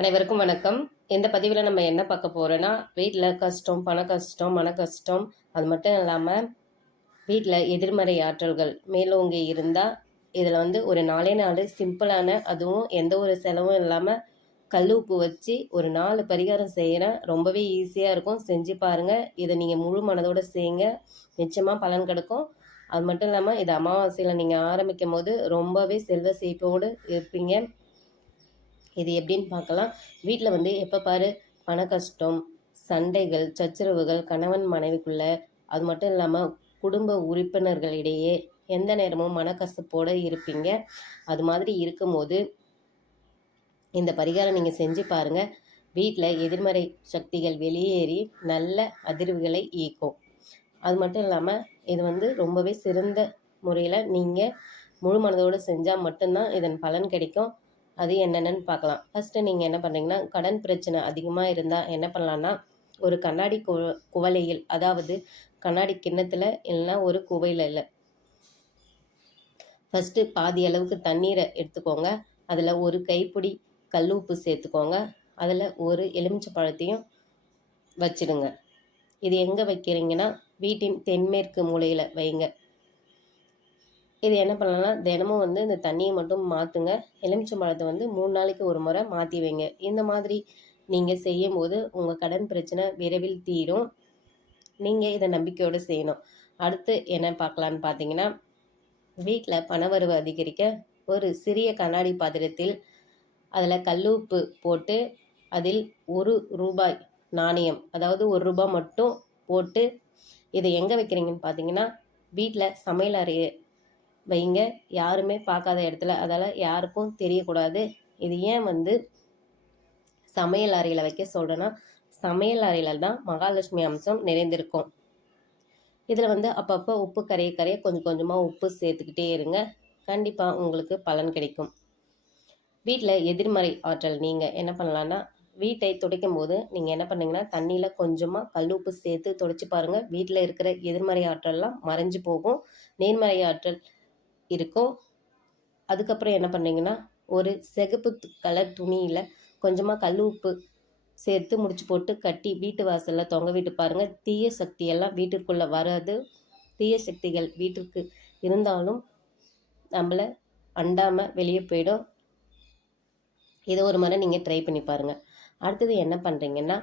அனைவருக்கும் வணக்கம். இந்த பதிவில் நம்ம என்ன பார்க்க போகிறோன்னா, வீட்டில் கஷ்டம், பண கஷ்டம், மன கஷ்டம், அது மட்டும் இல்லாமல் வீட்டில் எதிர்மறை ஆற்றல்கள் மேலோங்கி இருந்தால் இதில் ஒரு 4 சிம்பிளான, அதுவும் எந்த ஒரு செலவும் இல்லாமல் கல் உப்பு வச்சு ஒரு 4 பரிகாரம் செய்கிறேன். ரொம்பவே ஈஸியாக இருக்கும். செஞ்சு பாருங்கள். இதை நீங்கள் முழு மனதோடு செய்யுங்க. நிச்சயமாக பலன் கிடைக்கும். அது மட்டும் இல்லாமல் இது அமாவாசையில் நீங்கள் ஆரம்பிக்கும் போது ரொம்பவே செல்வ செழிப்போடு இருப்பீங்க. இது எப்படின்னு பார்க்கலாம். வீட்டில் எப்போ பாரு பண கஷ்டம், சண்டைகள், சச்சரவுகள், கணவன் மனைவிக்குள்ள, அது மட்டும் இல்லாமல் குடும்ப உறுப்பினர்களிடையே எந்த நேரமும் மனக்கசப்போடு இருப்பீங்க. அது மாதிரி இருக்கும்போது இந்த பரிகாரம் நீங்கள் செஞ்சு பாருங்கள். வீட்டில் எதிர்மறை சக்திகள் வெளியேறி நல்ல அதிர்வுகளை ஈர்க்கும். அது மட்டும் இல்லாமல் இது ரொம்பவே சிறந்த முறையில் நீங்கள் முழு மனதோடு செஞ்சால் மட்டும்தான் இதன் பலன் கிடைக்கும். அது என்னென்னு பார்க்கலாம். ஃபஸ்ட்டு நீங்கள் என்ன பண்ணுறீங்கன்னா, கடன் பிரச்சனை அதிகமாக இருந்தால் என்ன பண்ணலான்னா, ஒரு கண்ணாடி குவளையில், அதாவது கண்ணாடி கிண்ணத்தில் இல்லைன்னா ஒரு குவையில் ஃபஸ்ட்டு பாதி அளவுக்கு தண்ணீரை எடுத்துக்கோங்க. அதில் ஒரு கைப்பிடி கல் உப்பு சேர்த்துக்கோங்க. அதில் ஒரு எலுமிச்சை பழத்தையும் வச்சிடுங்க. இது எங்கே வைக்கிறீங்கன்னா, வீட்டின் தென்மேற்கு மூலையில் வைங்க. இது என்ன பண்ணலாம்னா, தினமும் இந்த தண்ணியை மட்டும் மாற்றுங்க. எலுமிச்சம்பழத்தை 3 நாளைக்கு ஒரு முறை மாற்றி வைங்க. இந்த மாதிரி நீங்கள் செய்யும் போது உங்கள் கடன் பிரச்சனை விரைவில் தீரும். நீங்கள் இதை நம்பிக்கையோடு செய்யணும். அடுத்து என்ன பார்க்கலான்னு பார்த்தீங்கன்னா, வீட்டில் பணவரவு அதிகரிக்க ஒரு சிறிய கண்ணாடி பாத்திரத்தில் அதில் கல்லுப்பு போட்டு அதில் ₹1 நாணயம், அதாவது ₹1 மட்டும் போட்டு இதை எங்கே வைக்கிறீங்கன்னு பார்த்தீங்கன்னா, வீட்டில் சமையல் அறையை வைங்க. யாருமே பார்க்காத இடத்துல, அதால் யாருக்கும் தெரியக்கூடாது. இது ஏன் சமையல் அறையில் வைக்க சொல்கிறேன்னா, சமையல் அறையில் தான் மகாலட்சுமி அம்சம் நிறைந்திருக்கும். இதில் அப்பப்போ உப்பு கரைய கொஞ்சம் கொஞ்சமாக உப்பு சேர்த்துக்கிட்டே இருங்க. கண்டிப்பாக உங்களுக்கு பலன் கிடைக்கும். வீட்டில் எதிர்மறை ஆற்றல் நீங்கள் என்ன பண்ணலான்னா, வீட்டை துடைக்கும் போது நீங்கள் என்ன பண்ணீங்கன்னா, தண்ணியில் கொஞ்சமாக கல் உப்பு சேர்த்து துடைச்சி பாருங்கள். வீட்டில் இருக்கிற எதிர்மறை ஆற்றல்லாம் மறைஞ்சு போகும். நேர்மறை ஆற்றல் இருக்கும். அதுக்கப்புறம் என்ன பண்ணீங்கன்னா, ஒரு சிகப்பு கலர் துணியில் கொஞ்சமாக கல் உப்பு சேர்த்து முடிச்சு போட்டு கட்டி வீட்டு வாசலில் தொங்க விட்டு பாருங்கள். தீய சக்தியெல்லாம் வீட்டிற்குள்ளே வராது. தீய சக்திகள் வீட்டிற்கு இருந்தாலும் நம்மளை அண்டாமல் வெளியே போயிடும். இதை ஒரு முறை நீங்கள் ட்ரை பண்ணி பாருங்கள். அடுத்தது என்ன பண்ணுறீங்கன்னா,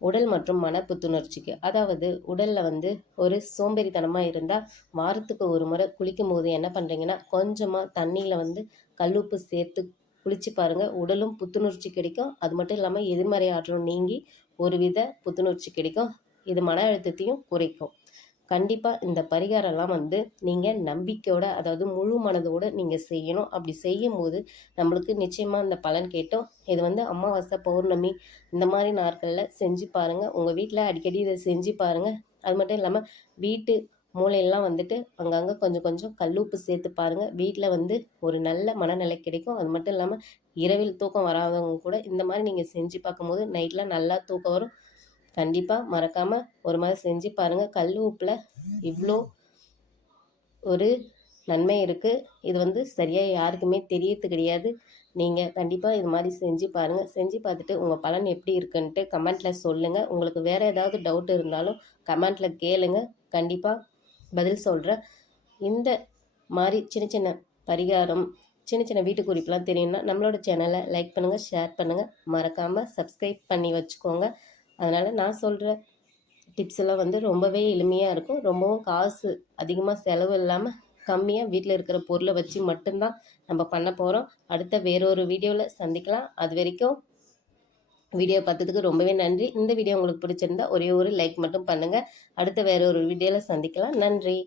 உடல் மற்றும் மன புத்துணர்ச்சிக்கு, அதாவது உடலில் ஒரு சோம்பேறித்தனமாக இருந்தால் வாரத்துக்கு ஒரு முறை குளிக்கும் போது என்ன பண்ணுறீங்கன்னா, கொஞ்சமாக தண்ணியில் கல்லுப்பு சேர்த்து குளித்து பாருங்கள். உடலும் புத்துணர்ச்சி கிடைக்கும். அது மட்டும் இல்லாமல் எதிர்மறை ஆற்றலும் நீங்கி ஒரு வித புத்துணர்ச்சி கிடைக்கும். இது மன அழுத்தத்தையும் குறைக்கும். கண்டிப்பாக இந்த பரிகாரம்லாம் நீங்கள் நம்பிக்கையோட, அதாவது முழு மனதோடு நீங்கள் செய்யணும். அப்படி செய்யும் போது நம்மளுக்கு நிச்சயமாக இந்த பலன் கேட்டோம். இது அமாவாசை, பௌர்ணமி இந்த மாதிரி நாட்களில் செஞ்சு பாருங்கள். உங்கள் வீட்டில் அடிக்கடி இதை செஞ்சு பாருங்கள். அது மட்டும் இல்லாமல் வீட்டு மூளையெல்லாம் அங்கங்கே கொஞ்சம் கொஞ்சம் கல்லுப்பு சேர்த்து பாருங்கள். வீட்டில் ஒரு நல்ல மனநிலை கிடைக்கும். அது மட்டும் இல்லாமல் இரவில் தூக்கம் வராதவங்க கூட இந்த மாதிரி நீங்கள் செஞ்சு பார்க்கும்போது நைட்டில் நல்லா தூக்கம் வரும். கண்டிப்பாக மறக்காமல் ஒரு மாதிரி செஞ்சு பாருங்கள். கல் உப்பில் இவ்வளோ ஒரு நன்மை இருக்குது. இது சரியாக யாருக்குமே தெரியறது கிடையாது. நீங்கள் கண்டிப்பாக இது மாதிரி செஞ்சு பாருங்கள். செஞ்சு பார்த்துட்டு உங்கள் பலன் எப்படி இருக்குன்ட்டு கமெண்ட்டில் சொல்லுங்கள். உங்களுக்கு வேறு ஏதாவது டவுட் இருந்தாலும் கமெண்ட்டில் கேளுங்க. கண்டிப்பாக பதில் சொல்கிறேன். இந்த மாதிரி சின்ன சின்ன பரிகாரம், சின்ன சின்ன வீட்டு குறிப்பெலாம் தெரியும்னா நம்மளோட சேனலை லைக் பண்ணுங்கள், ஷேர் பண்ணுங்கள். மறக்காமல் சப்ஸ்கிரைப் பண்ணி வச்சுக்கோங்க. அதனால் நான் சொல்கிற டிப்ஸ் எல்லாம் ரொம்பவே எளிமையாக இருக்கும். ரொம்பவும் காசு அதிகமாக செலவு இல்லாமல் கம்மியாக வீட்டில் இருக்கிற பொருளை வச்சு மட்டும்தான் நம்ம பண்ண போகிறோம். அடுத்த வேறொரு வீடியோவில் சந்திக்கலாம். அது வரைக்கும் வீடியோ பார்த்ததுக்கு ரொம்பவே நன்றி. இந்த வீடியோ உங்களுக்கு பிடிச்சிருந்தா ஒரே ஒரு லைக் மட்டும் பண்ணுங்கள். அடுத்த வேற ஒரு வீடியோவில் சந்திக்கலாம். நன்றி.